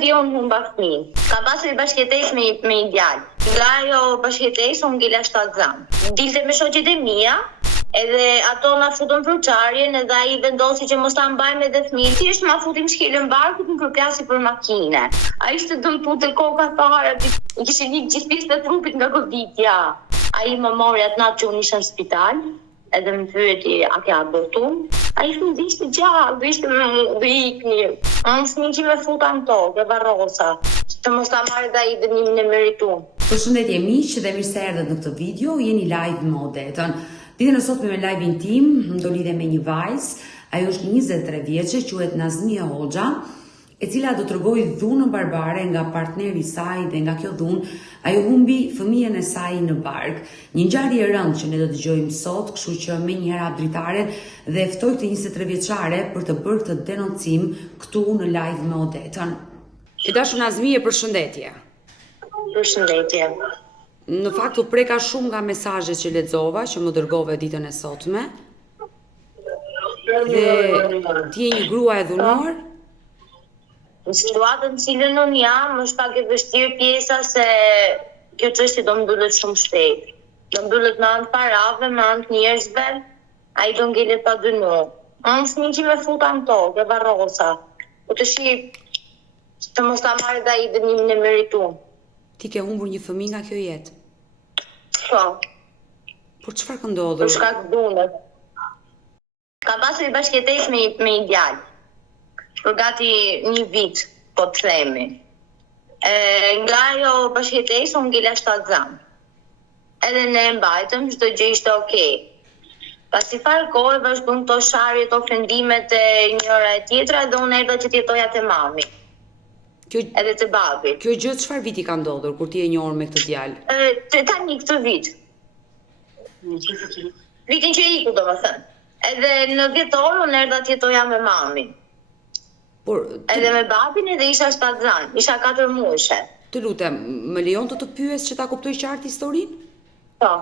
dia unë humba fëmin. Ka pasur një bashkëtesë me një djalë. Nga ajo bashkëtesë unë ngela 7 zam. Dilte me shoqet e mia, edhe ato na futën për çarjen, edhe ai vendosi që mos ta mbajmë edhe fëmijën. Thjesht ma futim shkelën barkut, më përplasi për makinë. Ai ishte dëmtuar koka fare, i kishin ikë gjithë pjesët e trupit nga goditja. Ai më mori atë natë që unë isha në spital, edhe më pyeti a ke abortu. Ai fëmijë ishte gjallë, ishte më ikni. Unë fëmijën që me futa në tokë, e varrosa, që mos ta marrë dhe ai dënimin e merituar. Përshëndetje miq dhe mirë se erdhët në këtë video, jeni live me Odetën. Ditën e sotme me live-in tim, do lidhem me një vajzë, ajo është 23 vjeçe, quhet Nazmia Hoxha, e cila do t'rregojë dhunën barbare nga partneri i saj dhe nga kjo dhunë ajo humbi fëmijën e saj në bark. Një ngjarje e rëndë që ne do dëgjojmë sot, kështu që me një herë hap dritaren dhe ftoj këtë 23 vjeçare për të bërë këtë denoncim këtu në live me Odetën. E dashur Nazmie, përshëndetje. Përshëndetje. Në fakt u preka shumë nga mesazhet që lexova, që më dërgove ditën e sotme. Dhe ti je një grua e dhunuar? Në situatën cilën unë jam, është pak e vështirë pjesa se kjo çështje do mbyllet shumë shpejt. Do mbyllet me anë parave, me anë njerëzve, ai do ngelet pa dënu. Unë fëmijën që me futa në tokë, e varrosa. Po të shih të mos ta marrë dhe ai dënimin e merituar. Ti ke humbur një fëmijë nga kjo jetë? Po. Por çfarë ka ndodhur? Për shkak të dhunës. Ka pasur një bashkëtesë me një djalë. Për gati një vit, po të themi. Nga ajo bashkëtesë unë ngela 7 zam. Edhe ne e mbajtëm, çdo gjë ishte okay. Pasi farë kohë vazhduan këto sharjet, ofendimet e njëra e tjetra dhe unë erdha që t'jetoja te mami. Edhe te babi. Kjo gjë çfarë viti ka ndodhur kur ti e njohur me këtë djalë? Tani këtë vit. Vitin që iku, domethënë. Edhe në vjetor unë erdha t'jetoja me mami. Por edhe me babin edhe isha 7 zan, isha 4 muajshe. Të lutem, më lejon të pyes që ta kuptoj qartë historinë? Po.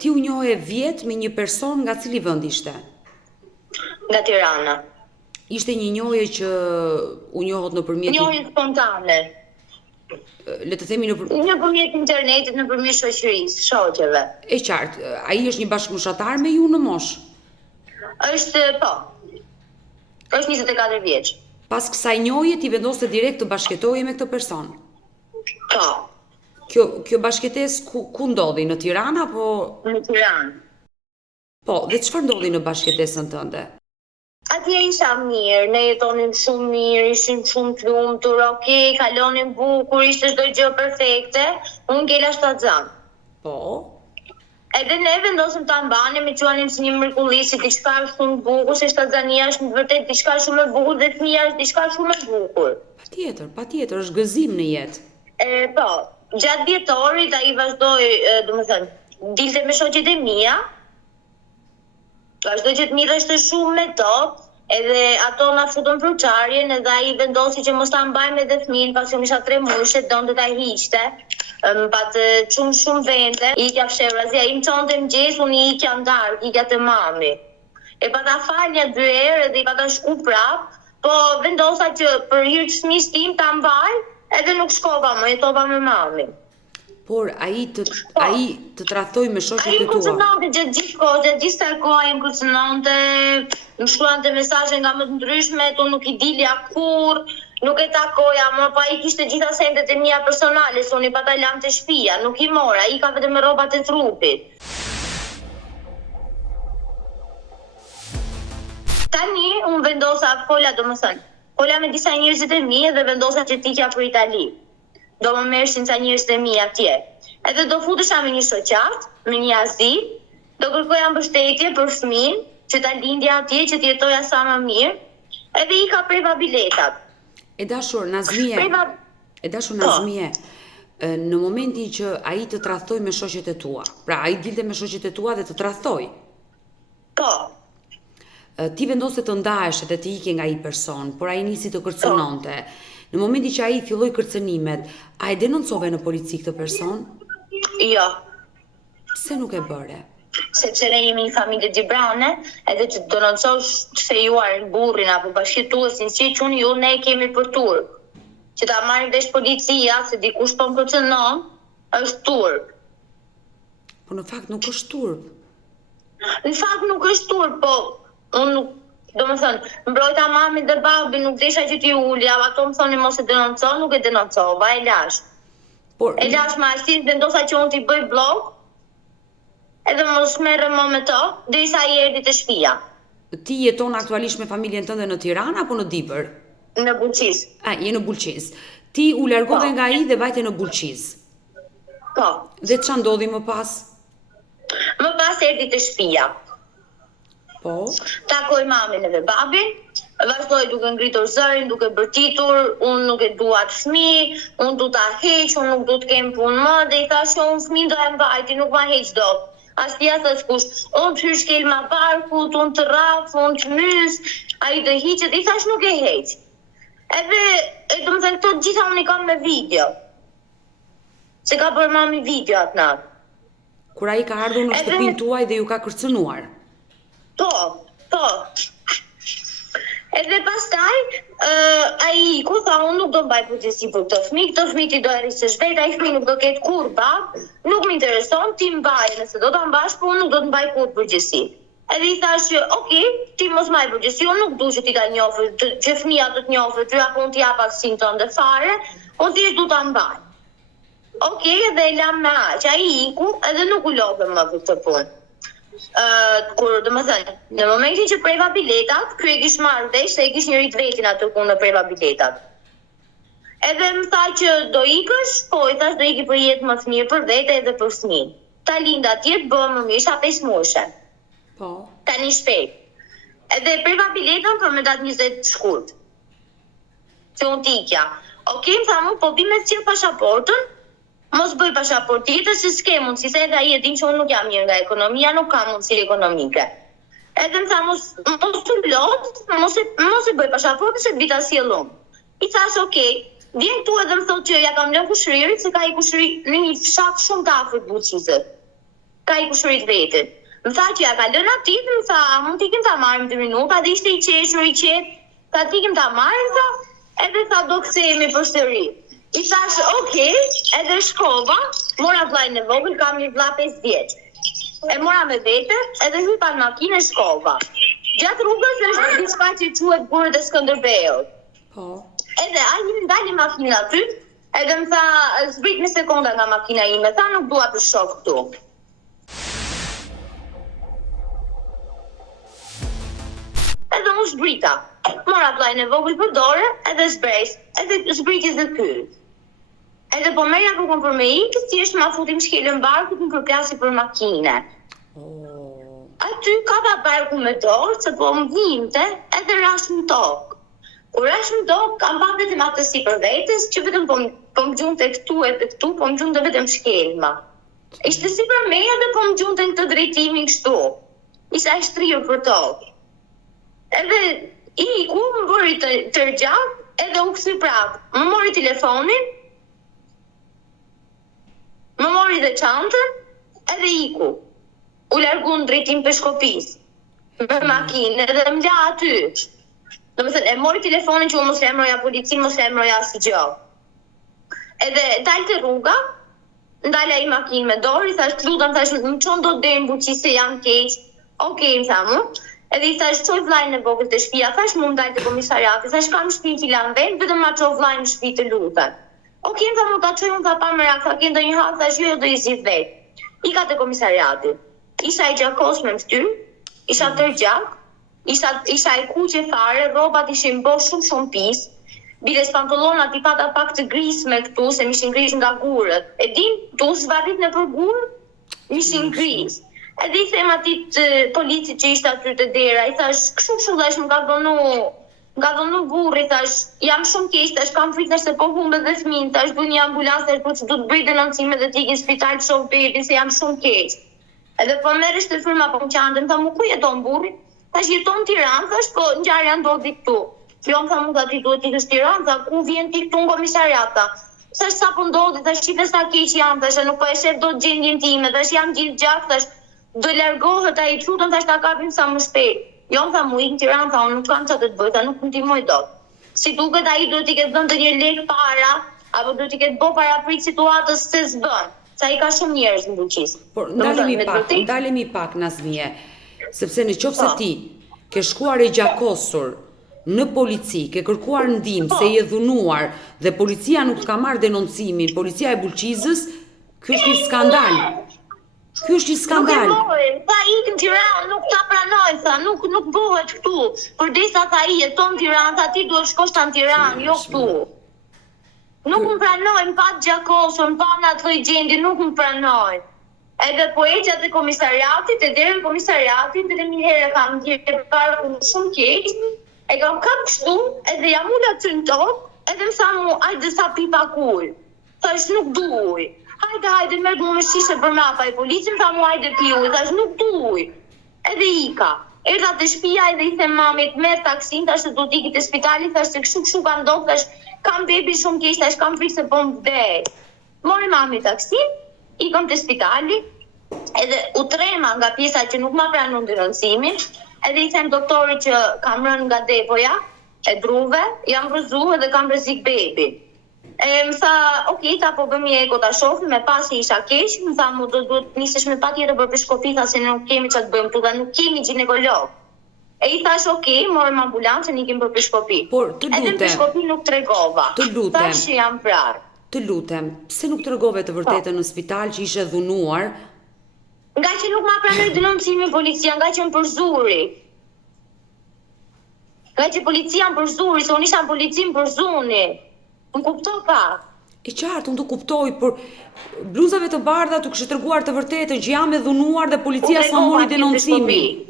Ti u njohe vjet me një person nga cili vend ishte? Nga Tirana. Ishte një njohje që u njohët nëpërmjet njohje spontane. Le të themi nëpërmjet internetit, nëpërmjet shoqërisë, shoqeve. E qartë, ai është një bashkëmoshatar me ju në moshë? Është, po. Është 24 vjeç. Pas kësaj njohje ti vendose direkt të bashkëtoje me këtë person? Po. Kjo bashkëtesë ku ndodhi, në Tiranë apo? Në Tiranë. Po, dhe çfarë ndodhi në bashkëtesën tënde? Atje isha mirë, ne jetonim shumë mirë, ishim shumë të lumtur, okay, kalonim bukur, ishte çdo gjë perfekte, unë ngela 7 zam. Po. Edhe ne vendosëm ta mbanim, e quanim si një mrekulli, si diçka shumë bukur, se shtazania është në vërtet diçka shumë e bukur dhe fëmia është diçka shumë e bukur. Patjetër, është gëzim në jetë. Po, gjatë vjetorit ai vazhdoi, domethënë, dilte me shoqet e mia. Vazhdoi që të mirështe shumë me to, edhe ato na futën për çarjen, edhe ai vendosi që mos ta mbajmë edhe fëmijën, pasi unë isha 3 muajshe, donte ta hiqte. Patë shumë vende, ikja fshevrazi, ai më çonte mëngjes, unë ikja ndarë, ikja te mami. E pata falja 2 herë dhe i pata shku prap, po vendosa që për hir të fëmijës tim ta mbaj, edhe nuk shkova më, jetova me mami. Por ai të tradhtoi me shoqet e tua. Ai më kërcënonte gjatë gjithë kohës, gjatë gjithë kësaj kohe më kërcënonte, më shkruante mesazhe nga më të ndryshmet, unë nuk i dilja kurrë, nuk e takoja, më pa i kishte gjitha sendet e mia personale, se unë i pata lam të shtëpia, nuk i mora, i ka vetëm me rrobat e trupit. Tani unë vendosa fola me disa njerëzit e mi dhe vendosa që t'ikja për Itali. Do më merrshin ca njerëz të mi atje. Edhe do futesha me një shoqat, me një azil, do kërkoja mbështetje për fëmin, që ta lindja atje, që t'jetoja sa më mirë, edhe i ka preva biletat. E dashur Nazmie, në momentin që ai të tradhtoi me shoqet e tua, pra ai dilte me shoqet e tua dhe të tradhtoi. Po. Ti vendose të ndahesh dhe të ikje nga ai person, por ai nisi të kërcënonte. Në momentin që ai filloi kërcënimet, a e denoncove në polici këtë person? Jo. Pse nuk e bëre? Sepse ne jemi një familje gjibrane, edhe që të denoncosh të fejuar burrin apo bashkëtuesin, si që unë ju ne kemi për turp. që ta marrin vesh policia se dikush po funksionon, është turp. Po në fakt nuk është turp. Në fakt nuk është turp, po unë nuk, do më thënë, mbrojta mami dhe babi nuk desha që ti ulja, ato më thoni mos e denonco, nuk e denoncova, e lash. Por E lash ma ashtin, vendosa që unë t'i bëj blog, edhe mos merrem më me to, derisa i erdhi te shtëpia. ti jeton aktualisht me familjen tënde në Tiranë apo në Dibër? Në Bulqiz. Je në Bulqiz. Ti u largove nga ai dhe vajte në Bulqiz. Po. Dhe ç'a ndodhi më pas? Më pas erdhi te shtëpia. Po. Takoj mamin edhe babin, vazhdoj duke ngritur zërin, duke bërtitur, unë nuk e dua të fëmijë, unë du ta heq, unë nuk du të kem punë më, dhe i thash unë fëmijën do e mbajti, nuk ma heq dot. As tja sa s'kush, unë të hysh kelma barkut, unë të raf, unë të mys, ai të hiqet, i thash nuk e heq. Edhe, do më thënë, këto gjitha unë i kam me video. Se ka bërë mami video atë natë. Kur ai ka ardhur në shtëpinë tuaj dhe ju ka kërcënuar. Po. Edhe pastaj, ai ku tha unë nuk do mbaj përgjegjësi për këtë fëmijë ti do e rrisësh vetë, ai fëmijë nuk do ketë kur bab, nuk më intereson, ti mbaje, nëse do ta mbash, po unë nuk do të mbaj kur përgjegjësi. Edhe i thash që, okay, ti mos mbaj përgjegjësi, unë nuk du që ti ta njofë, që fëmia do të njofë, ty apo unë t'i jap aksin tënde fare, unë thjesht du ta mbaj. Okay, edhe e lam me aq, ai iku, edhe nuk u lodhe më për këtë punë. Kur do më thënë, në momentin që preva biletat, ky e kish marrë vesh se e kish njërit vetin atë ku në preva biletat. Edhe më tha që do ikësh, po i thash do iki për jetë më të mirë për vete edhe për fëmijë. Ta linda tjetë bëmë më mirë, isha 5 muajshe. Po. Tani shpejt. Edhe preva biletën për me datë 20 shkurt. Që unë t'ikja. Okej, më tha mu, po bime të qirë pashaportën, mos bëj pasaport tjetër se s'ke mundësi, se edhe ai e din që unë nuk jam mirë nga ekonomia, nuk kam mundësi ekonomike. Edhe më tha mos të lot, mos e bëj pasaportën se vita sjellum. I thash okay, vjen këtu edhe më thotë që ja kam lënë kushëririt se ka i kushëri në një fshat shumë të afërt Bulqizit. Ka i kushërit vetit. Më tha që ja ka lënë aty, më tha, mund t'ikim ta marrim 2 minuta, dhe ishte i qeshur, i qetë, tha t'ikim ta marrim, tha, edhe tha do kthehemi përsëri. I thash, okay, edhe shkova, mora vllajën e vogël, kam një vlla 5 vjeç. E mora me vete, edhe hypa në makinë e shkova. Gjatë rrugës është diçka që quhet burët e Skënderbeut. Po. Edhe ai më ndali makina aty, edhe më tha, zbrit një sekonda nga makina ime, tha nuk dua të shoh këtu. Edhe unë zbrita. Mora vllajën e vogël për dorë, edhe zbres, edhe zbriti dhe ky. Edhe po merja kërkon për me ikë, si është ma futim shkelën barkut në përklasi për makine. Aty ka pa barku me dorë, se po më vinte, edhe rash në tokë. Kur rash në tokë, kam pa vetëm atë si për vetës, që vetëm po më gjunte këtu edhe këtu, po më gjunte vetëm shkelma. Ishte si për me edhe po më gjunte në të drejtimin kështu. Isha e shtrirë për tokë. Edhe iku më bëri të rgjak, edhe u këthy prapë. Më mori telefonin, më mori dhe çantën, edhe iku. U largu në drejtim Peshkopis, me makinë, edhe më la aty. Do më thënë, e mori telefonin që unë mos emroja policinë, mos emroja asë gjë. Edhe dalte rruga, ndala i makinë me dorë, i thash, lutem, thash, më qonë do të deri në Bulqiz se jam keq. Okej, më thamu. Edhe i thash, qoj vllajën e vogël të shtëpia, thash, mund dalte komisariati, thash, kam shtëpi filan vend, vetëm ma qoj vllajën në shtëpi të lutem. Okej, më tha, mu ta qoj, më tha, pa më rak, tha, ke ndonjë hap, thash, jo, do i zgjidh vetë. Ika te komisariati. Isha i gjakos me mftyrë, isha tër gjak, isha e kuqe fare, rrobat ishin bo shumë pis, biles pantallonat i pata pak të grisme këtu, se m'ishin gris nga gurët. E din, tu s'varrit në për gurë, m'ishin gris. Edhe i them atit policit që ishte aty të dera, i thash, kështu dhash më ka dhonu burri, thash, jam shumë keq, thash, kam frikë, thash, se po humbe dhe fëmin, thash, du një ambulans, thash, po që du të bëj denoncime dhe t'ikin spital të shoh bebin, se jam shumë keq. Edhe po merresh të firma po më qandën, tha mu ku jeton burri? Thash jeton në Tiranë, thash po ngjarja ndodhi këtu. Jo më tha mu ti duhet ikësh Tiranë, tha ku vjen ti këtu në komisariat, tha. Thash sa po ndodhi, thash shife sa keq jam, thash nuk po e shef dot gjendjen time, thash jam gjithë gjak, thash do largohet ai lutem, thash ta kapim sa më shpejt. Jo më tha mu ik në Tiranë, tha unë nuk kam çfarë të bëj, tha nuk më ndihmoj dot. si duket ai duhet t'i ketë dhënë të një lek para, apo duhet t'i ketë bo paraprit situatës se s'bën. Sa i ka shumë njerëz në Buqis. Por ndalemi pak Nazmie, sepse në qoftë se ti ke shkuar e gjakosur në polici, ke kërkuar ndihmë se je dhunuar dhe policia nuk ka marrë denoncimin, policia e Bulqizës, ky është një skandal. Ky është një skandal. Tha ikim Tiranë, nuk ta pranoj, tha, nuk bëhet këtu. Përdesa tha i jeton Tiranë, tha ti duhet shkosh në Tiranë, jo këtu. Nuk më pranoj, më pat gjakosur, më pat në atë lloj gjendje, nuk më pranoj. Edhe po eqja te komisariatit, e deri në komisariatin, edhe një herë kam ndjerë parë shumë keq, e kam kap kështu, edhe jam ula në tokë, edhe më tha mu, ajde sa pipa kuj. Thash nuk duj. Hajde, merë mu me shishe për mrapa e policin, tha mu hajde piu, thash nuk duj. Edhe ika. Erdha te shtëpia edhe i them mamit, merr taksin, thash se do t'i ikit te spitali, thash se kështu ka ndodhur, thash kam bebi shumë keq, thash kam frikë se po më vdej. Mori mami taksin, ikëm te spitali, edhe u trema nga pjesa që nuk ma pranon denoncimin, edhe i them doktorit që kam rënë nga depoja e druve, jam rrëzu edhe kam rrezik bebi. Më tha, okay, ta po bëmi eko ta shohim, me pasi isha keq, më tha mu duhet nisesh me patjetër për peshkopi, tha se nuk kemi çfarë të bëjmë këtu, dhe nuk kemi ginekolog. E i thash, okay, morëm ambulancën, ikim për peshkopi. Por të lutem. Edhe në peshkopi nuk tregova. Të lutem. Thash që jam prarë. Të lutem, pse nuk tregove të vërtetën në spital që ishe dhunuar? Nga që nuk ma pranoi denoncimin policia, nga që më përzuri. Nga që policia më përzuri, se unë isha në polici më përzuni. Më kupto pa. E qartë, unë të kuptoj, por bluzave të bardha të kështë treguar të vërtetën që jam e dhunuar dhe policia s'ma mori denoncimin.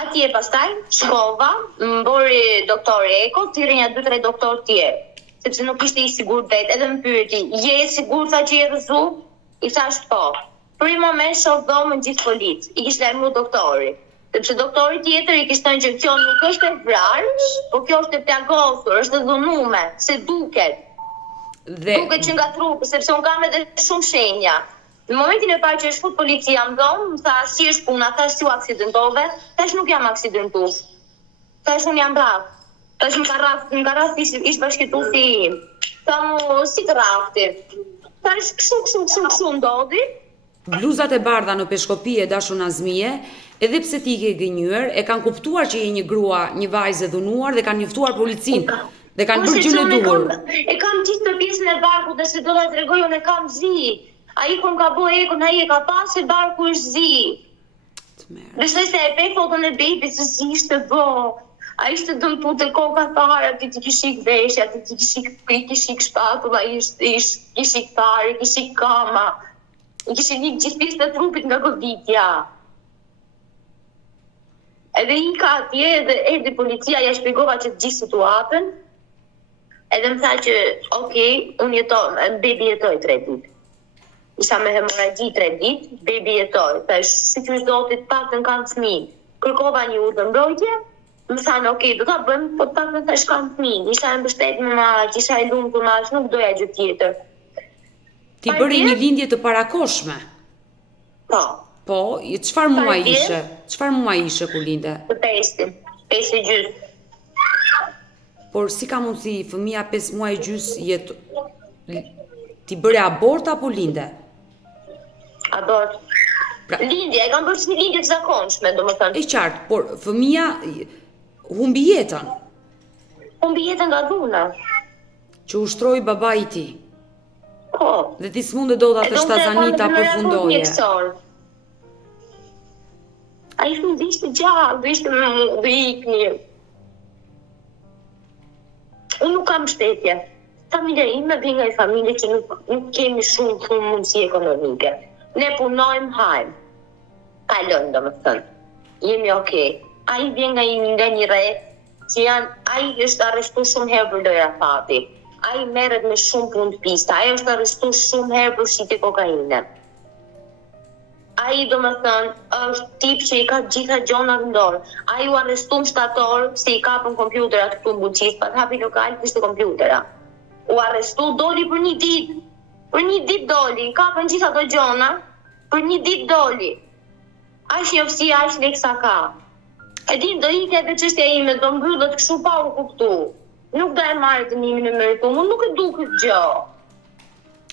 Atje pastaj, shkova, më bori doktori eko, thirrë një 2-3 doktor tjerë, sepse nuk ishte i sigurt vetë, edhe më pyeti, je e sigurt tha që je rrëzu? I thash po. Për një moment shoh dhomën gjithë policë, i kishte lajmëruar doktori. Sepse doktori tjetër i kishte thënë që kjo nuk është e vrarë, po kjo është e plagosur, është e dhunuar, se duket. Duket që nga trupi, sepse unë kam edhe shumë shenja. Në momentin e parë që është fut policia më dhomë, më tha si është puna, thash si u aksidentove, thash nuk jam aksidentuar. Thash unë jam bravo. Thash më ka rraft ish bashkëtuesi im. Tha mu si të rrafti. Thash kështu ndodhi. Bluzat e bardha në peshkopi e dashur Nazmie, edhe pse ti ke gënjur, e kanë kuptuar që je një grua, një vajzë e dhunuar dhe kanë njoftuar policinë dhe kanë bërë gjën e duhur. E kam gjithë të pjesën e barkut dhe se do ta tregoj unë kam zi. Ai kur ka bëu ekun, ai e ka pas se barku është zi. Besoj se e pe foton e bebit se si ishte bo. Ai ishte dëmtu të koka fare, ti të kishik veshja, ti të kishik shpatulla, kishik pare, kishik kama. I kishik një gjithë pjesë të trupit nga goditja. Edhe i ka atje, edhe erdhi policia, ja shpjegova që të gjithë situatën, edhe më tha që, okay, bebi jetoj 3 ditë. Isha me hemoragji 3 ditë, bebi jetoj. Thash, si që zotit paktën kanë fëmijë. Kërkova një urdhër mbrojtje, më thanë, okay, do ta bëjmë, po paktën thash kanë fëmijë. Isha e mbështetur me marrë, isha e lumtur me aq, nuk doja gjë tjetër. Ti bëri një lindje të parakoshme. Po. Po, çfarë muaj ishe? Çfarë muaj ishe kur linde? Të 5 e gjysmë. Por si ka mundësi fëmia 5 muaj e gjysmë ti bëre abort apo linde? Abort. Lindja, e kam bërë si një lindje të zakonshme, domethënë. E qartë, por fëmia humbi jetën. Humbi jetën nga dhuna. Që ushtroi babai i tij. Po. Dhe ti s'munde dot atë shtazanita përfundoje. Ai shumë ishte gjallë, do ikni. Unë nuk kam shtetje. Familja ime vjen nga një familje që nuk kemi shumë mundësi ekonomike. Ne punojmë hajmë. Kalon, domethënë. Jemi okay. Ai vjen nga një rreth që ai është arrestuar shumë herë për lojra fati. Ai merret me shumë punë të pista. Ai është arrestuar shumë herë për shitje kokaine. Ai domethënë është tip që i ka gjitha gjonat në dorë. Ai u arrestuam shtator se i kapën kompjuterat këtu në Buqis, pa hapi lokal kishte kompjutera. U arrestu, doli për një ditë. Për një ditë doli, kapën gjitha ato gjona, për një ditë doli. aq njofsi, aq leksa ka. E di, do ikë edhe çështja ime, do mbyllet kështu pa u kuptu. Nuk do e marrë dënimin e meritum, unë nuk e du këtë gjë.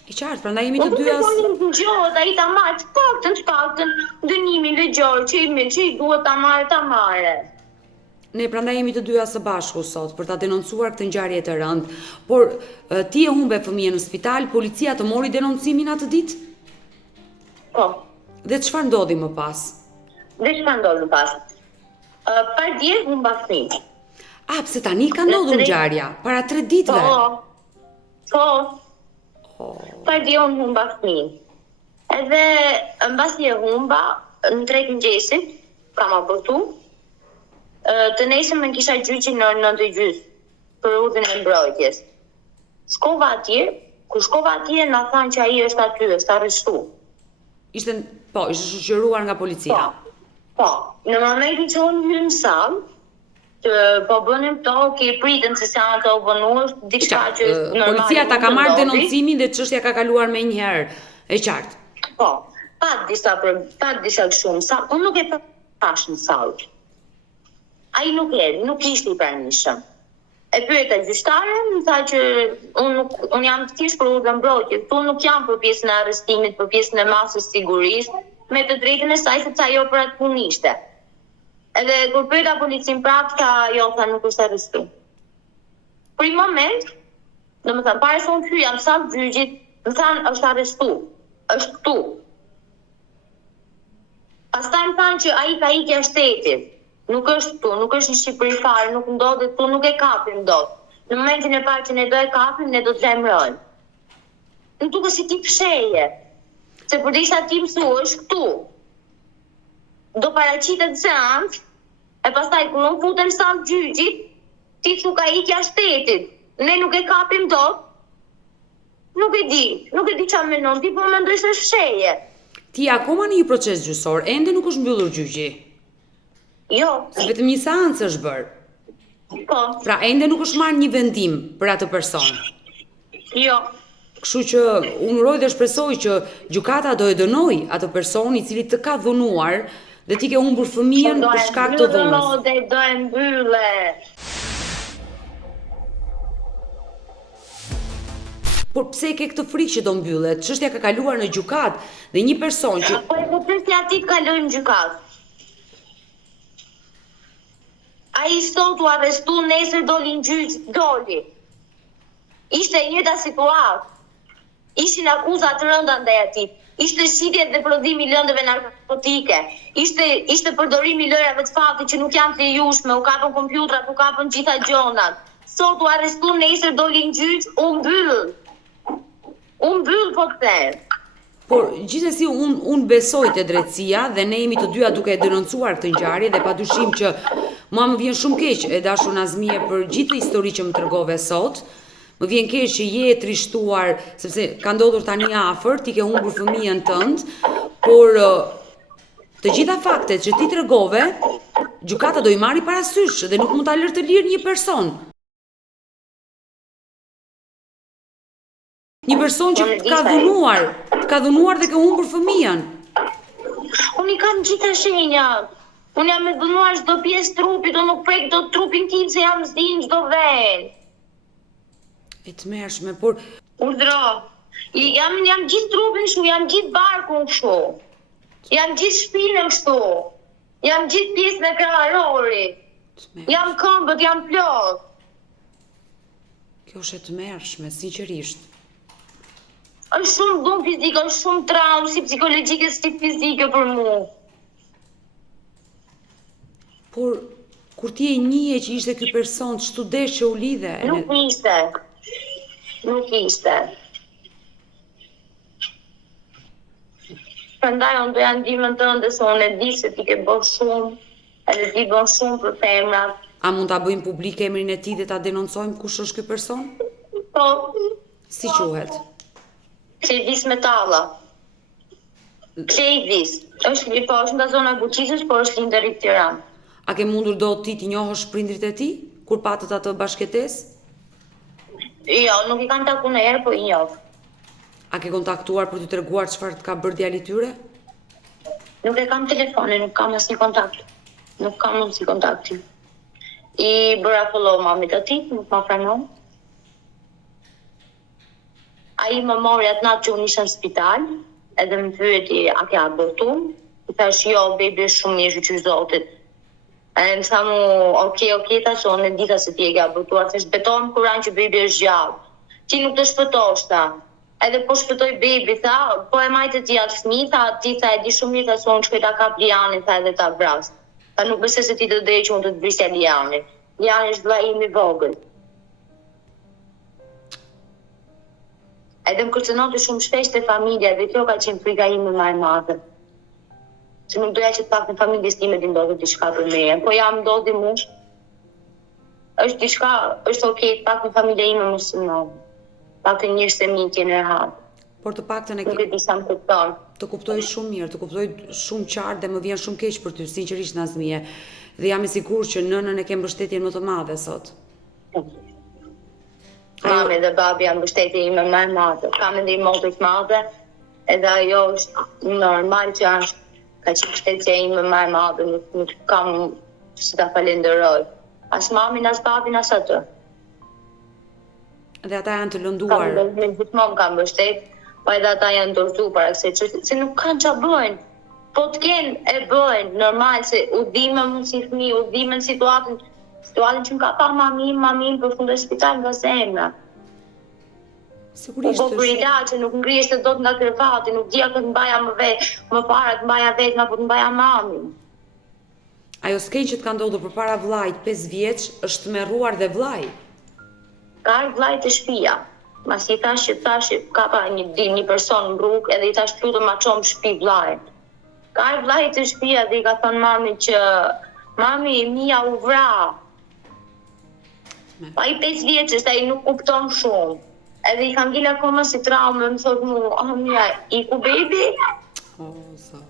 I qartë, prandaj jemi të Nuk dyja. e të gjohet, ai ta marrë të paktën dënimin ligjor që i duhet ta marrë. Ne prandaj jemi të dyja së bashku sot për ta denoncuar këtë ngjarje të rëndë. Por ti e humbe fëmijën në spital, policia të mori denoncimin atë ditë? Po. Dhe çfarë ndodhi më pas? Par dje humba fëmijë. Pse tani ka ndodhur ngjarja, para 3 ditëve. Po. Par dje unë humba fëmijë. Edhe mbasi e humba, në 3 mëngjesit, kam abortu. Të nesër më kisha gjyqin në 9:30 për urdhën e mbrojtjes. Shkova atje, na thanë që ai është aty, është arrestu. Ishte shoqëruar nga policia. Po, në momentin që unë hym sallë, që po bënim ke pritën se sa ato u bënuar, diçka që normale. Policia ta ka marrë denoncimin dhe çështja ka kaluar më një herë, e qartë. Po, pat disa shumë, unë nuk e pash në sallë. Ai nuk ishte i pranishëm. E pyeta gjyqtaren, më tha që unë jam thjesht për urdhën mbrojtje, këtu nuk jam për pjesën e arrestimit, për pjesën e masës sigurisë, me të drejtën e saj sepse ajo për atë punë ishte. Edhe kur pyeta policin prapë, tha nuk është arrestu. Për një moment, domethënë para se unë hyja në sallë gjyqit, më thanë është arrestu, është këtu. Pastaj më thanë që ai ka ikja shtetit. Nuk është këtu, nuk është në Shqipëri fare, nuk ndodhet këtu, nuk e kapim dot. Në momentin e parë që ne do e kapim, ne do të zemrojmë. Në duke si ti psheje, se për disa ti mësu është këtu. Do paraqitet zëndë, e pastaj kur unë futem sallë gjyqit, ti thu ka ikja shtetit, ne nuk e kapim dot. Nuk e di çfarë mendon ti, po mendoj se është psheje. Ti akoma në një proces gjyqësor, ende nuk është mbyllur gjyqi. Jo. Vetëm një seancë është bërë. Po. Pra ende nuk është marrë një vendim për atë person. Jo. Kështu që unë uroj dhe shpresoj që gjykata do e dënoj atë person i cili të ka dhunuar dhe ti ke humbur fëmijën për shkak të dhunës. Do e mbylle. Por pse ke këtë frikë që do mbyllet? Çështja ka kaluar në gjykatë dhe një person që Po e çështja ti kaloi në gjykatë. Ai sot u arrestu, nesër doli në gjyq, doli. Ishte e njëjta situatë. Ishin akuza të rënda ndaj atij. Ishte shitje dhe prodhimi i lëndëve narkotike. Ishte përdorimi i lojrave të fatit që nuk janë të lejueshme, u kapën kompjutrat, u kapën gjitha gjonat. Sot u arrestu, nesër doli në gjyq, u mbyll po them. Por gjithsesi unë besoj te drejtësia dhe ne jemi të dyja duke e denoncuar këtë ngjarje dhe padyshim që mua më vjen shumë keq e dashur Nazmie për gjithë historinë që më tregove sot. Më vjen keq që je e trishtuar sepse ka ndodhur tani afër, ti ke humbur fëmijën tënd, por të gjitha faktet që ti tregove, gjykata do i marrë parasysh dhe nuk mund ta lërë të lirë një person. Një person që ka dhunuar dhe ka humbur fëmijën. Unë i kam gjitha shenjat. Unë jam e dhunuar çdo pjesë trupit, unë nuk prek dot trupin tim se jam zdinë çdo vend. E tmerrshme, por urdhro. Jam gjithë trupin kështu, jam gjithë barkun kështu. Jam gjithë shpinën kështu. Jam gjithë pjesën e kraharorit. Jam këmbët, jam plot. Kjo është e tmerrshme, sinqerisht. Është shumë dhunë fizike, është shumë traumë, si psikologjike, si fizike për mu. Por, kur ti e njihje që ishte ky person, ç'tu desh që u lidhe? Nuk ishte. Prandaj unë doja ndihmën tënde, se unë e di se ti ke bërë shumë, edhe ti bën shumë për femrat. A mund ta bëjmë publik emrin e tij dhe ta denoncojmë kush është ky person? Po. Si quhet? Kledis Metalla. Kledis. Është nga zona e Buqicës, por është lindër i Tiranë. A ke mundur do ti t'i njohësh prindrit e tij kur patët atë bashkëtesë? Jo, nuk i kam takuar ndonjëherë, po i njoh. A ke kontaktuar për t'u treguar çfarë ka bërë djali i tyre? Nuk e kam telefonin, nuk kam asnjë kontakt. Nuk kam mundësi kontakti. I bëra follow mamit aty, nuk ma pranon. Ai më mori atë natë që unë isha në spital, edhe më pyeti a ke abortu? I thash jo, bebi është shumë mirë, që zotit. Edhe më tha mu, okej, thash unë e dita se ti e ke abortuar, thash beton kuran që bebi është gjallë. Ti nuk të shpëtosh, tha. Edhe po shpëtoj bebi, tha, po e majtë ti atë fëmijë, tha, ti tha e di shumë mirë, tha, unë shkoj ta kap Lianin, tha, edhe ta vras. Tha nuk besoj se ti do drejt që unë të të vrisja Lianin. Liani është vllai im i vogël. Edhe më kërcënonte shumë shpesh te familja dhe kjo ka qenë frika ime më e madhe. Se nuk doja që të pak në familjes time të ndodhë diçka për meje. Po jam ndodhi mu, është diçka, është okej, të pak në familja ime mos të ndodhë. Pak të njërë se mi kjenë e hatë. Por të paktën Nuk e di sa më kupton. të kuptoj shumë mirë, të kuptoj shumë qartë dhe më vjen shumë keq për ty, sinqerisht Nazmie. Dhe jam i sigurt që nënën e ke mbështetjen më të madhe sot. Mami dhe babi janë mbështetje ime më e madhe. Kam edhe i motë të madhe, edhe ajo është normal që është ka qenë mbështetje ime më e madhe, nuk kam si ta falenderoj. As mamin, as babin, as atë. Dhe ata janë të lënduar. Me gjithmonë kam mbështet, po edhe ata janë dorëzu para kësaj çështje, se nuk kanë ç'a bëjnë. Po të kenë e bëjnë, normal se udhime mund si fëmijë, udhime në situatën që më ka pa mamin përfundoi spital nga zemra. Sigurisht Po për ilaçe nuk ngriheshte dot nga krevati, nuk dija këtë mbaja më para të mbaja vetë apo të mbaja mamin. Ajo skenjë që të ka ndodhur përpara vllajt 5 vjeç është tmerruar dhe vllai. Ka ardhur vllai te shtëpia. Mas i thash që ka pa një person në rrugë edhe i thash lutem ma çom në shtëpi vllajin. Ka ardhur vllai te shtëpia dhe i ka thënë mamit që mami Mia u vra. Pa i 5 vjeç është, ai nuk kupton shumë. Edhe i kam ngel akoma si traumë, më thot mu, Mia, i ku bebi? Zot.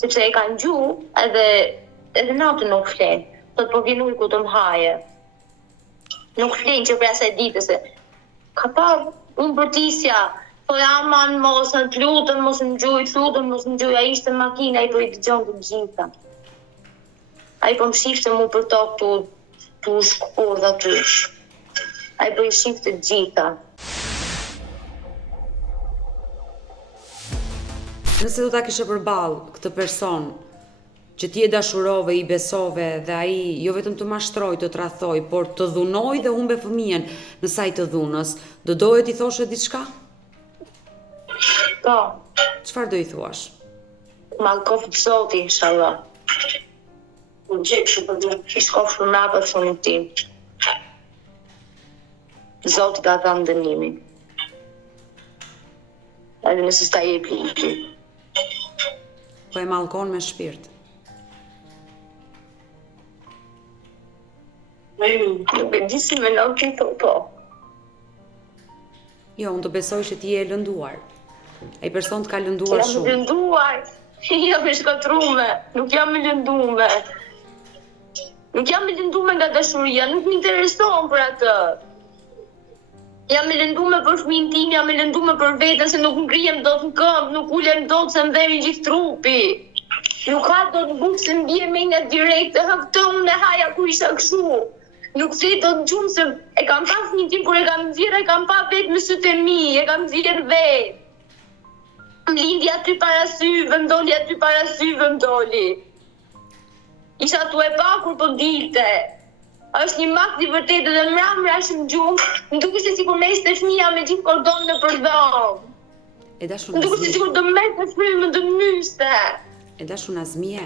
Sepse e kanë gjuhë, edhe natën nuk flen. Thot po vjen ujku të më haje. Nuk flen që për asaj dite se ka parë unë bërtisja, po aman mos në të lutën, mos në gjuj, a ishte makina, ai po i dëgjon të gjitha. Ai po më shifte mu për tokë tu shkur dhe aty. Ai po i shifte gjitha. Nëse do ta kishe përballë këtë person që ti e dashurove, i besove dhe ai jo vetëm të mashtroj, të tradhoj, por të dhunoj dhe humbe fëmijën në saj të dhunës, do doje t'i thoshe diçka? Po, Çfarë do i thuash? malkoft zoti, inshallah. Unë gjekë shumë për dhe, i shkof shumë napë funit tim. Zoti ka dhënë dënimin. Edhe nëse s'ta jep ligjin. Po e mallkon me shpirt. Nuk e di si me nuk i thot po. Jo, unë do besoj që ti je e lënduar. Ai person të ka lënduar Jam shumë. lënduar. Jam e shkatrume. Nuk jam e lëndume. Nuk jam e lëndume nga dashuria. Nuk më intereson për atë. Jam e lëndume për fëmijën tim, jam e lëndume për veten se nuk ngrihem dot në këmbë, nuk ulem dot se më vjen gjithë trupi. Nuk ka dot bukë se mbie me nga direkt, këtë unë e haja ku isha kështu. Nuk se do të gjumë se e kam pa fëmijën tim, por e kam nxjerr, e kam pa vetë me sytë e mi, e kam nxjerr vetë. Më lindi aty para syve, më doli aty para syve, më doli. Isha tu e pa kur po dilte. Është një makt i vërtetë dhe mramra është në gjumë, më duket se sikur meste fëmia me gjithë kordon në përdhom. E dashur Më duket se Nazmie. sikur do meste frymë të myste. E dashur Nazmie.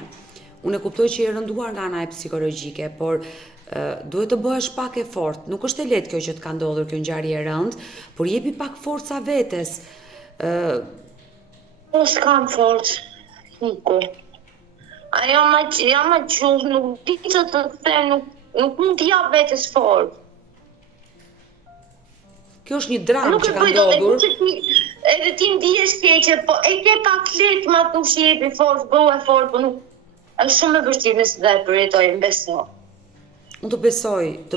Unë e kuptoj që je rënduar nga ana e psikologjike, por duhet të bëhesh pak e fortë. Nuk është e lehtë kjo që të ka ndodhur kjo ngjarje e rëndë, por jepi pak forca vetes. Po s'kam forcë, Niku. A jam ma qullë, nuk di që të them, nuk mund t'ja vetes fort. Kjo është një dramë Nuk që e ka bëj dot, ndodhur. edhe ti ndihesh keqe, po e ke pak lehtë ma të jepi fort, bëu e fort, po nuk është shumë e vështirë nëse do e përjetoj, beso. Unë të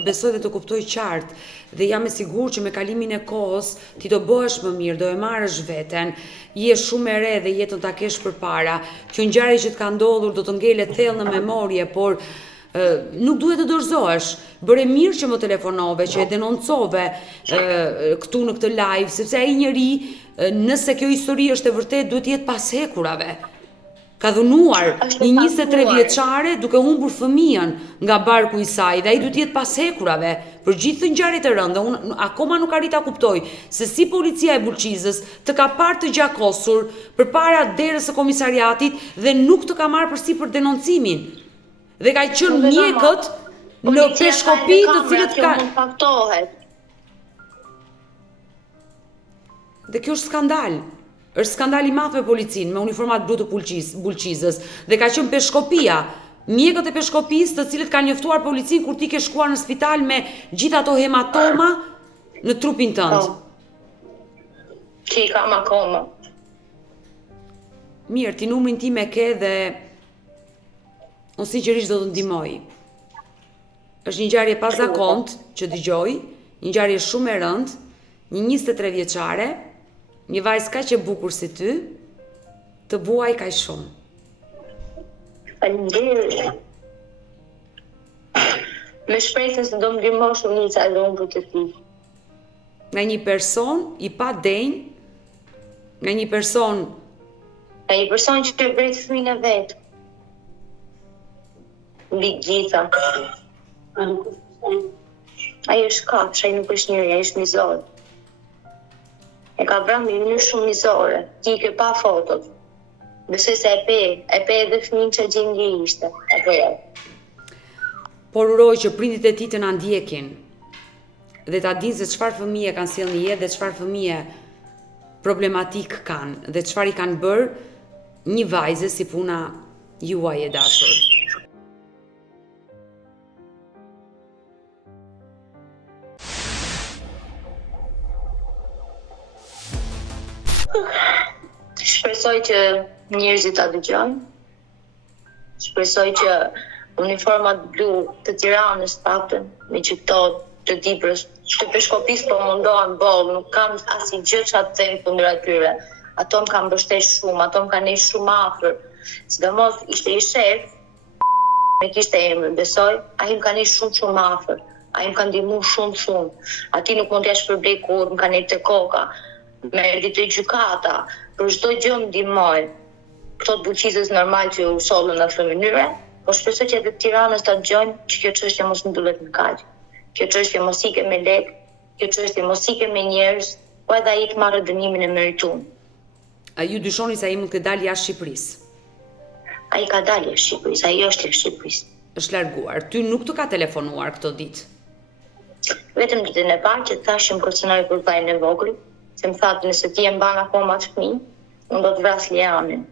besoj dhe të kuptoj qartë dhe jam e sigurt që me kalimin e kohës ti do bëhesh më mirë, do e marrësh veten, je shumë e re dhe jetën ta kesh përpara. Kjo ngjarje që të ka ndodhur do të ngelet thellë në memorie, por nuk duhet të dorëzohesh. Bëre mirë që më telefonove, që e denoncove këtu në këtë live, sepse ai njeri, nëse kjo histori është e vërtet, duhet të jetë pas hekurave. Ka dhunuar një 23 vjeçare duke humbur fëmijën nga barku i saj dhe ai duhet të jetë pas hekurave për gjithë ngjarjet e rënda. Unë akoma nuk arrit ta kuptoj se si policia e Bulqizës të ka parë të gjakosur përpara derës së komisariatit dhe nuk të ka marrë përsipër denoncimin. Dhe ka qenë mjekët në peshkopi të cilët ka faktohet. Dhe kjo është skandal. Është skandal i madh me policinë, me uniformat blu të Bulqizës, dhe ka qenë peshkopia, mjekët e peshkopisë të cilët kanë njoftuar policinë kur ti ke shkuar në spital me gjithë ato hematoma në trupin tënd. Që i kam akoma. Mirë, ti numrin tim e ke dhe unë sinqerisht do të ndihmoj. Është një ngjarje pazakont që dëgjoj, një ngjarje shumë e rëndë, një 23 vjeçare, një vajzë kaq e bukur si ty, të buaj kaq shumë. Faleminderit. Me shpresën se do më ndihmosh Unica edhe unë për të ti. Nga një person i pa denj, nga një person që e vret fëmijën e vet. Mbi gjitha. Ai është kafsh, ai nuk është njëri, ai është mizor. E ka vrarë në mënyrë shumë mizore. Ti ke pa fotot. Besoj se e pe edhe fëmijën që gjendje ishte. Apo jo. Por uroj që prindit e tij të na ndjekin dhe ta dinë se çfarë fëmijë kanë sjellë në jetë dhe çfarë fëmijë problematik kanë dhe çfarë i kanë bërë një vajze si puna juaj e dashur. Shpresoj që njerëzit ta dëgjojnë. Shpresoj që uniformat blu të Tiranës paktën, me që këto të Dibrës, të Peshkopisë po mundohen boll, nuk kam asnjë gjë çfarë të them kundër atyre. Ato më kanë mbështetur shumë, ato më kanë nejë shumë afër. Sidomos ishte i shef, me kishte emrin, besoj, ai më kanë nejë shumë afër. Ai më kanë ndihmuar shumë. Ati nuk mund t'ja shpërblej kur më kanë nejë te koka. Me erdhi te gjykata, për çdo gjë më ndihmoi. Këto të Bulqizës normal që u sollën në këtë mënyrë, por shpresoj që edhe Tiranës ta dëgjojnë që kjo çështje mos mbyllet në kaq. Kjo çështje mos ike me lek, kjo çështje mos ike me njerëz, po edhe ai të marrë dënimin e merituar. A ju dyshoni se ai mund të dalë jashtë Shqipërisë? Ai ka dalë jashtë Shqipërisë, ai është jashtë Shqipërisë. Është larguar. Ty nuk të ka telefonuar këtë ditë? Vetëm ditën e parë që thashëm kërcënoj për vajin e vogël, se më thatë nëse ti e mban akoma të fëmijë, unë do të vras Lianin.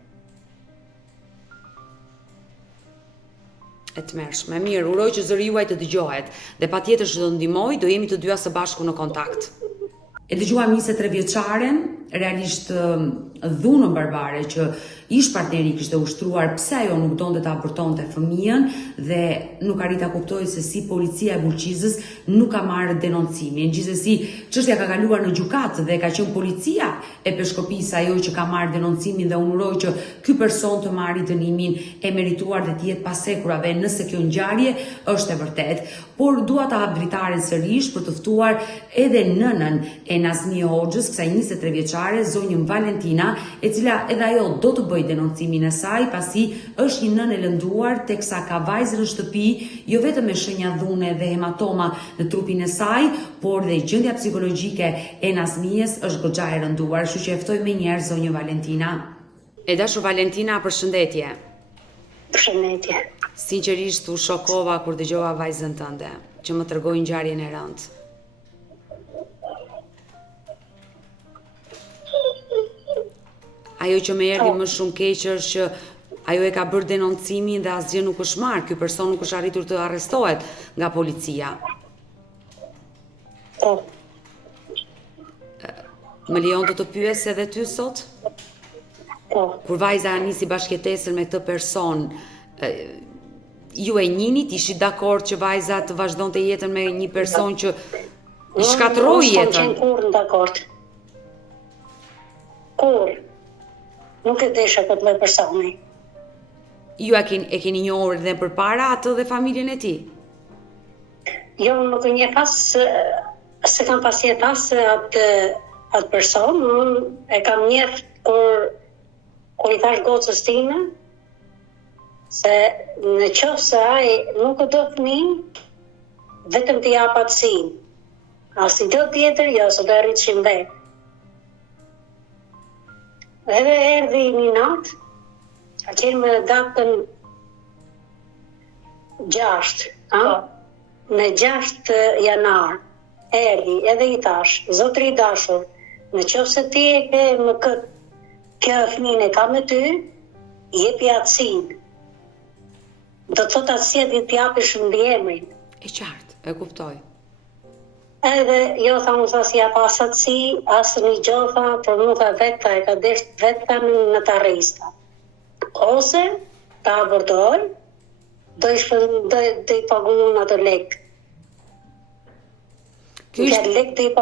E tmerrshme. Mirë, uroj që zëri juaj të dëgjohet dhe patjetër që do ndihmoj, do jemi të dyja së bashku në kontakt. E dëgjuam 23 vjeçaren, realisht dhunën barbare që ish partneri kishte ushtruar pse ajo nuk donte ta abortonte fëmijën dhe nuk arrita kuptoj se si policia e Bulqizës nuk ka marrë denoncimin. Gjithsesi, çështja ka kaluar në gjykatë dhe ka qenë policia e Peshkopisë ajo që ka marrë denoncimin dhe unë uroj që ky person të marrë dënimin e merituar dhe të jetë pas hekurave nëse kjo ngjarje është e vërtetë. Por dua ta hap dritaren sërish për të ftuar edhe nënën e Nazmi Hoxhës, kësaj 23 vjeçare, zonjën Valentina, e cila edhe ajo do të bëjë denoncimin e saj, pasi është një nënë e lënduar, teksa ka vajzën në shtëpi, jo vetëm me shenja dhune dhe hematoma në trupin e saj, por dhe gjendja psikologjike e Nazmies është goxha e rënduar, kështu që e ftoj menjëherë zonjën Valentina. E dashur Valentina, përshëndetje. Përshëndetje. Sinqerisht u shokova kur dëgjova vajzën tënde, që më tregoi ngjarjen e rëndë. Ajo që më erdhi më shumë keq është që ajo e ka bërë denoncimin dhe asgjë nuk është marrë. Ky person nuk është arritur të arrestohet nga policia. Më lejon të të pyes edhe ty sot? Kur vajza nisi bashkëtesën me këtë person, Ju e njinit, ishit dakord që vajza të vazhdonte jetën me një person që i shkatërroi jetën? Nuk s'kam qenë kur në dakord. Kur? Nuk e desha këtë lloj personi. Ju e keni njohur edhe përpara atë dhe familjen e tij? Jo, nuk e njeh pas, se kam pasjet as atë person, unë e kam njeh kur i thash gocës time, se në qoftë se ai nuk e do fëmin, vetëm t'i jap atësinë. As i do tjetër, jo, se do rritshim vetë. Edhe erdhi një natë, ka qenë me datën 6, në 6 janar, erdhi edhe i thash, zotri i dashur, në qoftë se ti e ke më kjo fëmijën e ka me ty, jepi atësinë. Do të thotë atësia t'i japish mbiemrin. E qartë, e kuptoj. Edhe jo tha unë si ja pas atësi, asë një gjotha, për mu tha veta, e ka desht veta në të arresta. Ose ta abordoj, do i paguën ato lek. Këtë lek do i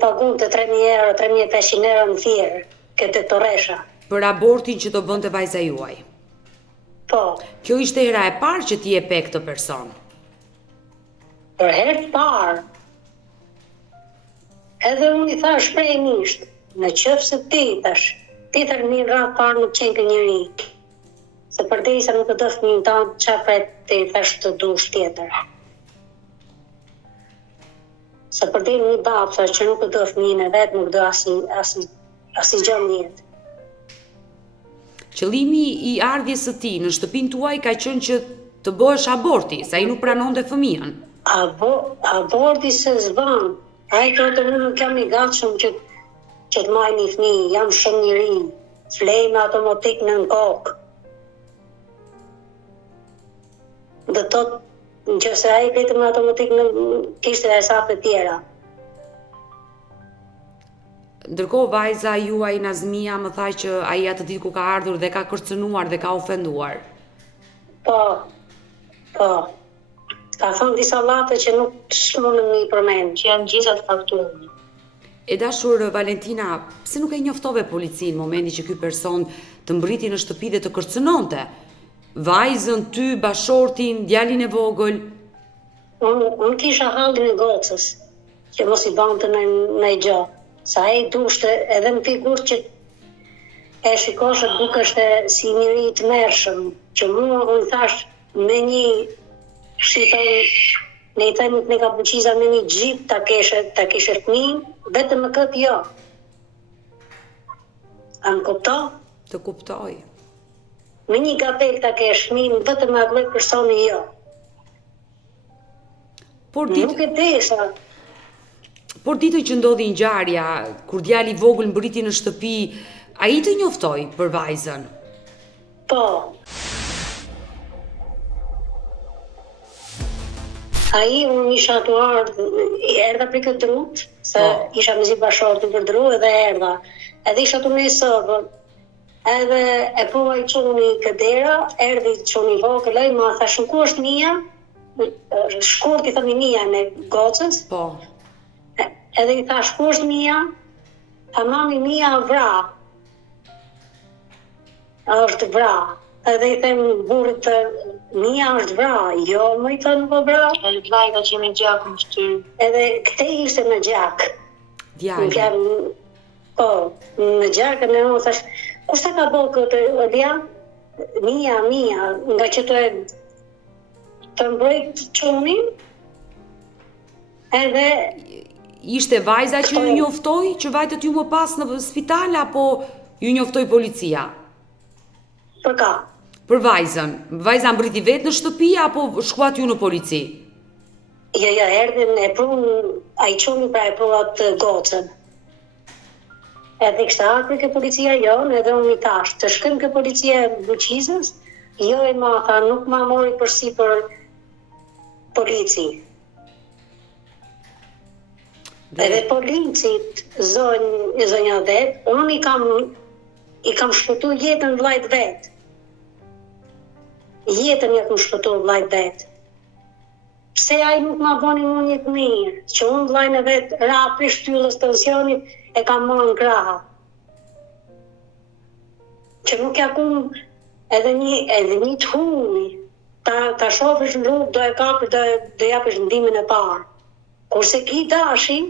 paguën të 3.000 euro, 3.500 euro në thjerë, këtë të resha. Për abortin që do bënte vajza juaj? Po. Kjo ishte hera e parë që ti e pe këtë person? Për herë të parë. Edhe unë i thash shprehimisht, në qoftë se ti thash një radhë parë nuk qenë njëri. Se përderisa nuk e do fëmijën tënd, çfarë pret ti thash të dush tjetër. Se përderi një babë thash që nuk e do fëmijën e vet, nuk do asnjë gjë në jetë. Qëllimi i ardhjes së tij në shtëpinë tuaj ka qenë që të bëhesh aborti, sa ai nuk pranonte fëmijën. Aborti se zban. Ai thotë unë nuk jam i gatshëm që të marr një fëmijë, jam shumë i ri, flej me automatik në kokë. Do thotë, nëse ai vetëm me automatik kishte esa të tjera. Ndërkohë vajza juaj Nazmia më tha që ai atë ditë ku ka ardhur dhe ka kërcënuar dhe ka ofenduar. Po. Ka thonë disa llate që nuk s'mundem i përmend, që janë gjitha të faktuara. E dashur Valentina, pse nuk e njoftove policinë në momentin që ky person të mbriti në shtëpi dhe të kërcënonte? Vajzën, ty, bashortin, djalin e vogël? Unë kisha hallin e gocës, që mos i bante në gjë. Sa e dushte edhe në figurë që e shikoshe dukeshte si njëri i tmerrshëm, që mua unë thash me një ne i themi me kapuqiza me një gjip ta kishe fëmijën, vetëm me këtë jo. A më kupto? Të kuptoj. Me një gabel ta kesh fëmijën, vetëm me atë personi jo. Nuk e desha. Por ditën që ndodhi ngjarja, kur djali i vogël mbriti në shtëpi, ai të njoftoi për vajzën? Po. Ai unë isha të erdha për këtë drut, se isha me zi bashortin për dru edhe erdha. Edhe isha të me sërbën. Edhe e prova i quni këdera, erdhi quni vogël, ma thash ku është Mia? Shkurt i thëmi Mia në gocës. Po. Edhe i thash ku është Mia? Tha mami Mia vra. Është vra. Edhe i them burrit të Mia është vra. Jo, më i thënë po vra. Edhe vlaj ka që me gjak më shtyr. Edhe këte ishte në gjak. Djali. Po, në gjak e me më thash, kushta ka bo këtë Olia? Mia, nga që të mbrojt qunin. Edhe ishte vajza që ju njoftoi, që vajtët ju më pas në spital, apo ju njoftoi policia? Për ka? Për vajzën. Vajza mbriti vetë në shtëpi, apo shkuat ju në polici? Jo, erdhin e prun, a i quni pra e pruat gocën. Edhe kështë akri ke policia jonë, edhe unë i tash, të shkëm ke policia Buqizës, jo e ma tha, nuk ma mori përsi për polici. Edhe policit, zonja vet, unë i kam shpëtu jetën vlajt vet. jetën ja ku shpëtu vllajt vet. Pse ai nuk ma boni mu një të mirë, që unë vllajnë e vet rapi shtyllës tensionit e kam marrë në kraha. Që nuk ja kum edhe një të humi, ta shofish në rrugë, do e kapësh, do japësh ndihmën e parë. Kurse ki dashin,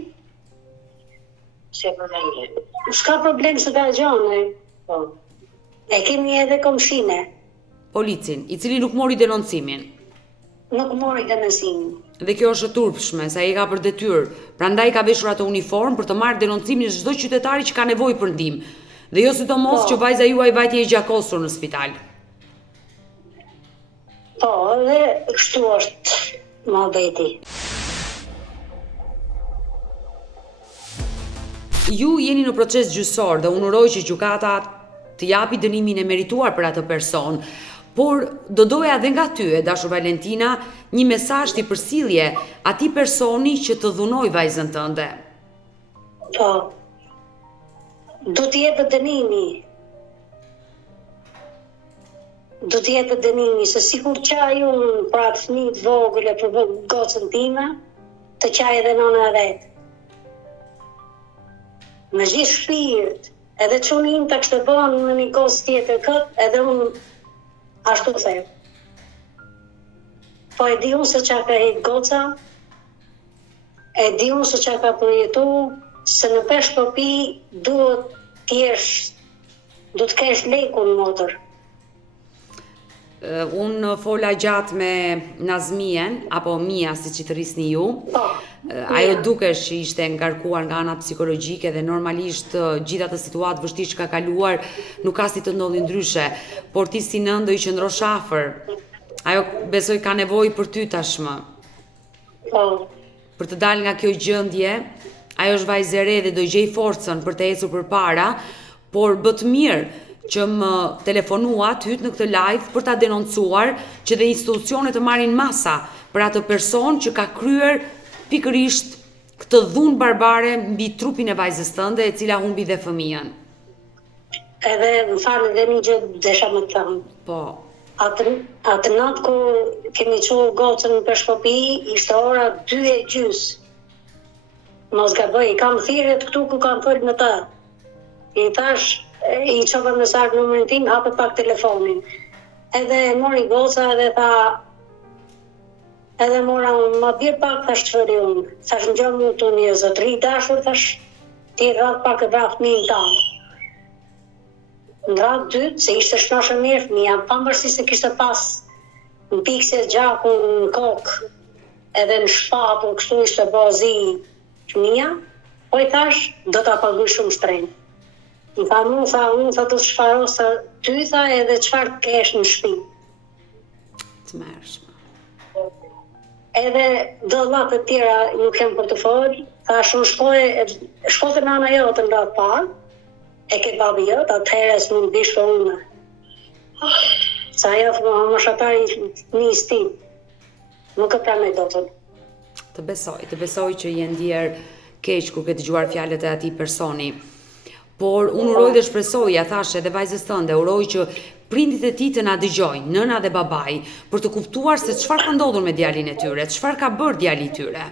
s'ka problem se ka gjone. E kemi edhe komshine. Policin, i cili nuk mori denoncimin. Nuk mori denoncimin. Dhe kjo është e turpshme, sa i ka për detyrë, prandaj ka veshur atë uniformë për të marrë denoncimin e çdo qytetari që ka nevojë për ndihmë. Dhe jo sidomos që vajza juaj vajti e gjakosur në spital. Po, dhe kështu është mohabeti. Ju jeni në proces gjyqësor dhe unë uroj që gjykata të japi dënimin e merituar për atë person, por do doja edhe nga ty, e dashur Valentina, një mesazh ti përcjellje atij personi që të dhunoi vajzën tënde. Po, do të jepet dënimi. Do të jepet dënimi, se sikur qaj unë për atë fëmijë të vogël e për gocën time, të qaj edhe nëna e vet. Me gjithë shpirt, edhe çunin ta kishte bën në një gocë tjetër kët, edhe unë ashtu them. Po e di unë se çka ka heq goca, e di unë se çka ka përjetu, se në pesh shtëpi duhet të kesh lekun motor. Unë fola gjatë me Nazmien, apo Mia, si që të rrisni ju. Ajo dukesh që ishte ngarkuar nga ana psikologjike dhe normalisht gjitha të situatë vështirë që ka kaluar nuk ka si të ndodhi ndryshe, por ti si nënë do i qëndrosh afër. Ajo besoj ka nevojë për ty tashmë. Për të dalë nga kjo gjendje, ajo është vajzë e re dhe do gjej forcën për të ecur përpara, por bë të mirë që më telefonuat, hyt në këtë live për ta denoncuar që dhe institucionet të marrin masa për atë person që ka kryer pikërisht këtë dhunë barbare mbi trupin e vajzës tënde, e cila humbi dhe fëmijën. Edhe më falë dhe një gjë desha më të thëmë. Po. Atë natë kur kemi qurë gocën për shkopi, ishte ora 2:30. Mos gaboj, kam thirrjet këtu ku kam folë me ta. I thash, i çova mesazh numrin tim, hapë pak telefonin. Edhe mori goca dhe tha, edhe mora unë, ma birë pak, thash të fëri unë. Thash në gjë mu të një zotëri dashur, thash ti rrath pak e vraf fëmijën tanë. Në radhë dytë, se ishte shnoshë mirë fëmija, pavarësisht se kishte pas në pikse gjakun në kokë, edhe në shpatën, kështu ishte bazi fëmija, po i thash, do t'a paguaj shumë shtrenjtë. Më tha, unë tha të shfarosa ty, tha, edhe çfarë të kesh në shtëpi. Të mërshme. Edhe do llatë të tjera nuk kem për të folë, thash unë shkote nana jote në ratë parë, e ke babi jote, atëherë s'mund dishte unë. Sa ajo moshatari fëmijës tim, nuk e pranoj dotën. Të besoj që je ndier keq kur ke dëgjuar fjalët e atij personi. Por unë uroj dhe shpresoj, ja thash edhe vajzës tënde, uroj që prindit e tij të na dëgjojnë, nëna dhe babai, për të kuptuar se çfarë ka ndodhur me djalin e tyre, çfarë ka bërë djali i tyre.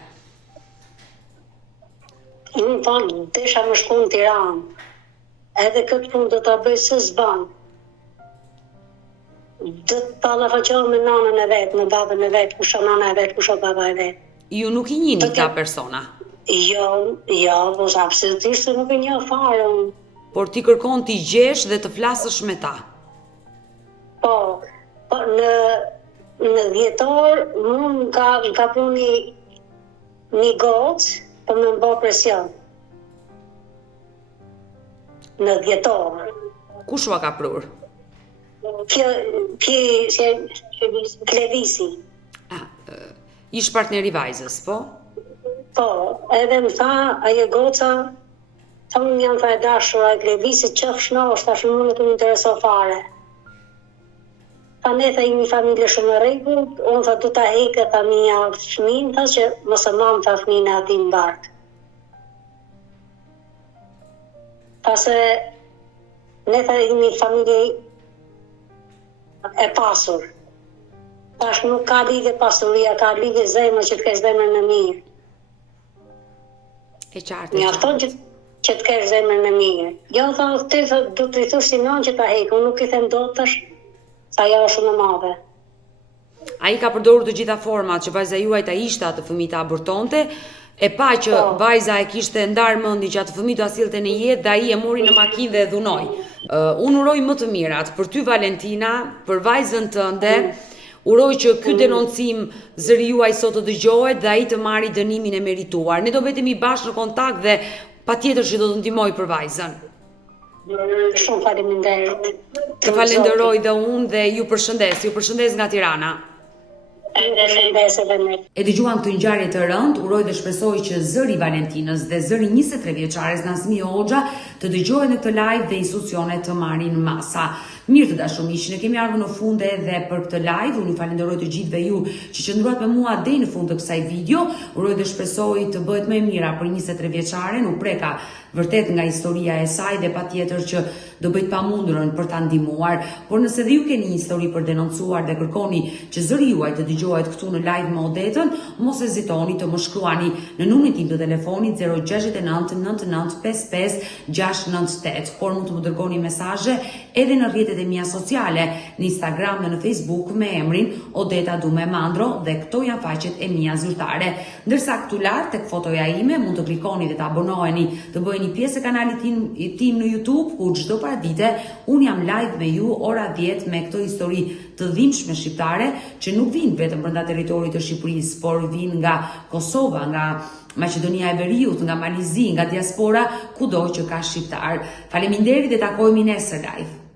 Unë thonë, desha më shku në Tiranë, edhe këtë punë do ta bëj se s'ban. Do të ballafaqohem me nanën e vet, me babën e vet, kusha nana e vet, kusha baba e vet. Ju nuk i njihni këta persona? Jo, po absolutisht nuk e njoh fare unë. Por ti kërkon t'i gjesh dhe të flasësh me ta? Po në dhjetor, më ka puni një gocë, për më bë presion. Në dhjetor. Kush ua ka prur? Klevisi. Ish partneri vajzës, po? Po, edhe më tha, ajo goca, tha unë jam tha e dashura e Klevisit, qëf shnosh, tha shumë nuk më intereso fare. Tha ne tha imi familje shumë në rregullt, unë tha du ta heke tha mija fëmin, tha që mos e mam tha fëmin e ati në barkë. Tha se ne tha imi familje e pasur, Tash nuk ka lidhje pasuria, ka lidhje zemër që të kesh zemrën e mirë. E qartë. Mjafton që të kesh zemrën e mirë. Jo, ti du të i thush si non që ta hek, unë nuk i them dotësh, sa ajo është shumë e madhe. Ai ka përdorur të gjitha format që vajza juaj ta ishte atë fëmijë ta abortonte, e pa që vajza e kishte ndarë mendin që atë fëmijë do asillte në jetë dhe ai e mori në makinë dhe e dhunoi. Unë uroj më të mirat për ty Valentina, për vajzën tënde. Uroj që ky denoncim zëri juaj sot të dëgjohet dhe ai të marrë dënimin e merituar. Ne do betemi bashkë në kontakt dhe patjetër që do të ndihmoj për vajzën. Shumë faleminderit. Të falenderoj dhe unë dhe ju përshëndes nga Tirana. E dëgjuan këtë ngjarje të rëndë, uroj dhe shpresoj që zëri Valentinës dhe zëri 23 vjeçares Nazmi Hoxha të dëgjohen në këtë live dhe institucionet të marrin masa. Mirë të dashur miq, ne kemi ardhur në fund edhe për këtë live. Unë ju falenderoj të gjithëve ju që qëndruat me mua deri në fund të kësaj video. Uroj dhe shpresoj të bëhet më e mira për 23 vjeçaren, u preka vërtet nga historia e saj dhe patjetër që do bëjt pamundurën për ta ndihmuar. Por nëse dhe ju keni një histori për denoncuar dhe kërkoni që zëri juaj të dëgjohet këtu në live me Odetën, mos hezitoni të më shkruani në numrin tim të telefonit 069 99 55 698. Por mund të më dërgoni mesazhe edhe në rrjetet e mia sociale, në Instagram dhe në Facebook me emrin Odeta Dume Mandro dhe këto janë faqet e mia zyrtare. Ndërsa këtu lart tek fotoja ime mund të klikoni dhe të abonoheni, të bëheni pjesë e kanalit tim në YouTube, ku çdo paradite un jam live me ju ora 10 me këto histori të dhimbshme shqiptare që nuk vijnë vetëm brenda territorit të Shqipërisë, por vijnë nga Kosova, nga Maqedonia e Veriut, nga Malizi, nga diaspora, kudo që ka shqiptar. Faleminderit dhe takohemi nesër live.